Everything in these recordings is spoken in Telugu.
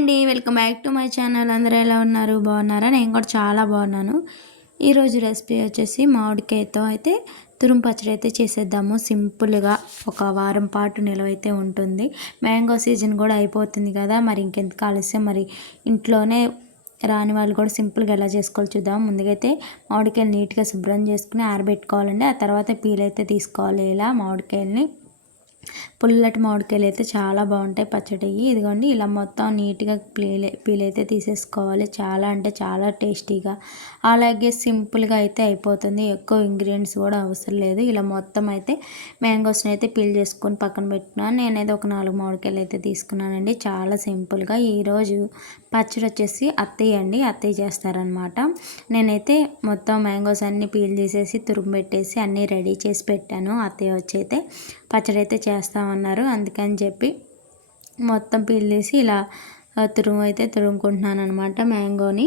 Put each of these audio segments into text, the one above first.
అండి. Welcome back to my channel. అందరూ ఎలా ఉన్నారు? బాగున్నారా? నేను కూడా చాలా బాగున్నాను. ఈరోజు రెసిపీ వచ్చేసి మామిడికాయతో అయితే తురుము పచ్చడి అయితే చేసేద్దాము. సింపుల్గా ఒక వారం పాటు నిల్వ అయితే ఉంటుంది. మ్యాంగో సీజన్ కూడా అయిపోతుంది కదా, మరి ఇంకెందుకు ఆలస్యం, మరి ఇంట్లోనే రాని వాళ్ళు కూడా సింపుల్గా ఎలా చేసుకోవాలి చూద్దాం. ముందుకైతే మామిడికాయలు నీట్గా శుభ్రం చేసుకుని ఆరబెట్టుకోవాలండి. ఆ తర్వాత పీల్ అయితే తీసుకోవాలి. ఇలా మామిడికాయలని పుల్లటి మామిడికాయలు అయితే చాలా బాగుంటాయి పచ్చడి. ఇదిగోండి ఇలా మొత్తం నీట్గా పీల్ అయితే తీసేసుకోవాలి. చాలా అంటే చాలా టేస్టీగా, అలాగే సింపుల్గా అయితే అయిపోతుంది. ఎక్కువ ఇంగ్రీడియంట్స్ కూడా అవసరం లేదు. ఇలా మొత్తం అయితే మ్యాంగోస్ని అయితే పీల్ చేసుకొని పక్కన పెట్టుకున్నాను. నేనైతే ఒక 4 మామిడికాయలు అయితే తీసుకున్నానండి. చాలా సింపుల్గా ఈరోజు పచ్చడి వచ్చేసి అత్తయ్య చేస్తారనమాట. నేనైతే మొత్తం మ్యాంగోస్ అన్నీ పీల్ చేసేసి తురుము పెట్టేసి అన్నీ రెడీ చేసి పెట్టాను. అత్తయ్య వచ్చి అయితే పచ్చడి అయితే చేస్తామన్నారు. అందుకని చెప్పి మొత్తం పీల్ తీసి ఇలా తురుము అయితే తురుముకుంటున్నాను అనమాట. మ్యాంగోని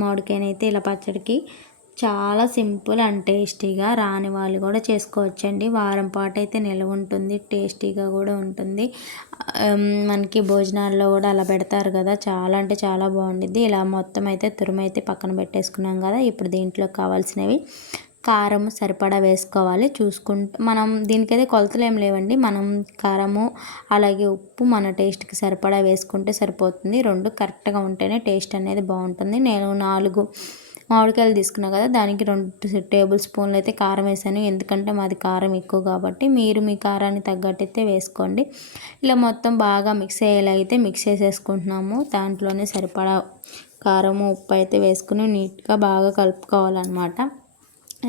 మామిడికాయని అయితే ఇలా పచ్చడికి చాలా సింపుల్ అండ్ టేస్టీగా రాని వాళ్ళు కూడా చేసుకోవచ్చండి. వారం పాటు అయితే నిల్వ ఉంటుంది. టేస్టీగా కూడా ఉంటుంది. మనకి భోజనాల్లో కూడా అలా పెడతారు కదా, చాలా అంటే చాలా బాగుంటుంది. ఇలా మొత్తం అయితే తురుము అయితే పక్కన పెట్టేసుకున్నాం కదా. ఇప్పుడు దీంట్లో కావాల్సినవి కారం సరిపడా వేసుకోవాలి. చూసుకుంటూ మనం దీనికైతే కొలతలు ఏం లేవండి. మనం కారము అలాగే ఉప్పు మన టేస్ట్కి సరిపడా వేసుకుంటే సరిపోతుంది. రెండు కరెక్ట్గా ఉంటేనే టేస్ట్ అనేది బాగుంటుంది. నేను 4 మామిడికాయలు తీసుకున్నాను కదా, దానికి 2 టేబుల్ స్పూన్లు అయితే కారం వేసాను. ఎందుకంటే మాది కారం ఎక్కువ కాబట్టి మీరు మీ కారాన్ని తగ్గట్టు అయితే వేసుకోండి. ఇలా మొత్తం బాగా మిక్స్ అయ్యేలాగైతే మిక్స్ చేసేసుకుంటున్నాము. దాంట్లోనే సరిపడా కారము ఉప్పు అయితే వేసుకుని నీట్గా బాగా కలుపుకోవాలన్నమాట.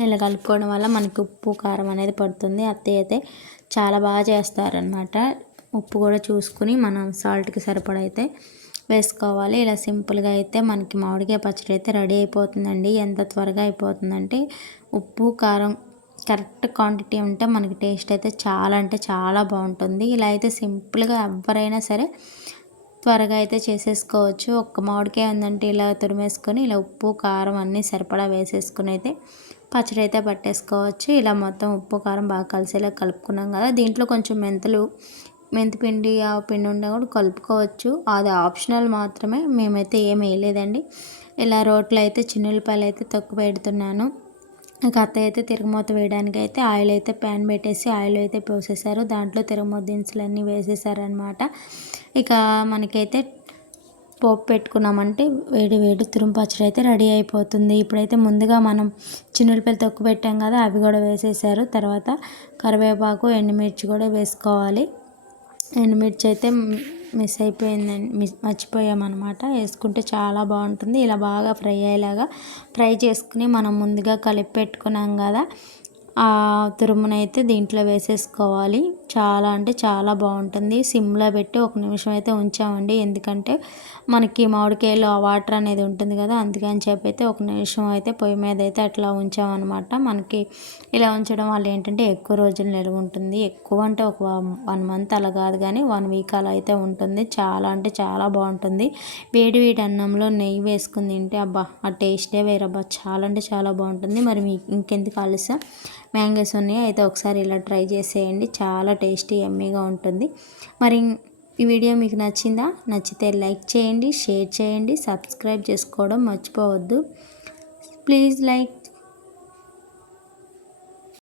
ఇలా కలుపుకోవడం వల్ల మనకి ఉప్పు కారం అనేది పడుతుంది. అత్తయ్య అయితే చాలా బాగా చేస్తారనమాట. ఉప్పు కూడా చూసుకుని మనం సాల్ట్కి సరిపడా అయితే వేసుకోవాలి. ఇలా సింపుల్గా అయితే మనకి మామిడికాయ పచ్చడి అయితే రెడీ అయిపోతుందండి. ఎంత త్వరగా అయిపోతుందంటే ఉప్పు కారం కరెక్ట్ క్వాంటిటీ ఉంటే మనకి టేస్ట్ అయితే చాలా అంటే చాలా బాగుంటుంది. ఇలా అయితే సింపుల్గా ఎవరైనా సరే త్వరగా అయితే చేసేసుకోవచ్చు. ఒక్క మామిడికాయ ఉందంటే ఇలా తురిమేసుకొని ఇలా ఉప్పు కారం అన్నీ సరిపడా వేసేసుకుని అయితే పచ్చడి అయితే పట్టేసుకోవచ్చు. ఇలా మొత్తం ఉప్పు కారం బాగా కలిసేలా కలుపుకున్నాం కదా, దీంట్లో కొంచెం మెంతిపిండి ఆ పిండి ఉంటే కూడా కలుపుకోవచ్చు. అది ఆప్షనల్ మాత్రమే. మేమైతే ఏమి వేయలేదండి. ఇలా రోట్లో అయితే చిన్నులపాయలు అయితే తొక్కు పెడుతున్నాను. ఇక అత్తయ్య అయితే తిరగమూత వేయడానికి అయితే ఆయిల్ అయితే ప్యాన్ పెట్టేసి ఆయిల్ అయితే పోసేసారు. దాంట్లో తిరగమూత దినుసులన్నీ వేసేసారనమాట. ఇక మనకైతే పోపు పెట్టుకున్నామంటే వేడి వేడి తురుము పచ్చడి అయితే రెడీ అయిపోతుంది. ఇప్పుడైతే ముందుగా మనం చిన్నులపాయలు తొక్కు పెట్టాం కదా, అవి కూడా వేసేసారు. తర్వాత కరివేపాకు ఎండుమిర్చి కూడా వేసుకోవాలి. ఎండుమిర్చి అయితే మర్చిపోయామన్నమాట. వేసుకుంటే చాలా బాగుంటుంది. ఇలా బాగా ఫ్రై అయ్యేలాగా ఫ్రై చేసుకుని మనం ముందుగా కలిపి పెట్టుకున్నాం కదా ఆ తురుమునైతే దీంట్లో వేసేసుకోవాలి. చాలా అంటే చాలా బాగుంటుంది. సిమ్లో పెట్టి 1 నిమిషం అయితే ఉంచామండి. ఎందుకంటే మనకి మామిడికాయలో ఆ వాటర్ అనేది ఉంటుంది కదా, అందుకని చెప్పి అయితే 1 నిమిషం అయితే పొయ్యి మీద అయితే అట్లా ఉంచామన్నమాట. మనకి ఇలా ఉంచడం వల్ల ఏంటంటే ఎక్కువ రోజులు నిల్వ ఉంటుంది. ఎక్కువ అంటే ఒక 1 మంత్ అలా కాదు కానీ 1 వీక్ అలా అయితే ఉంటుంది. చాలా అంటే చాలా బాగుంటుంది. వేడి వేడి అన్నంలో నెయ్యి వేసుకుని తింటే అబ్బా ఆ టేస్టే వేరబ్బా, చాలా అంటే చాలా బాగుంటుంది. మరి మీకు ఇంకెందుకు ఆలస్యం, మ్యాంగోస్ ఉన్నాయి అయితే ఒకసారి ఇలా ట్రై చేసేయండి. చాలా టేస్టీ యమ్మీగా ఉంటుంది. మరి ఈ వీడియో మీకు నచ్చిందా? నచ్చితే లైక్ చేయండి, షేర్ చేయండి, సబ్స్క్రైబ్ చేసుకోవడం మర్చిపోవద్దు. Please like.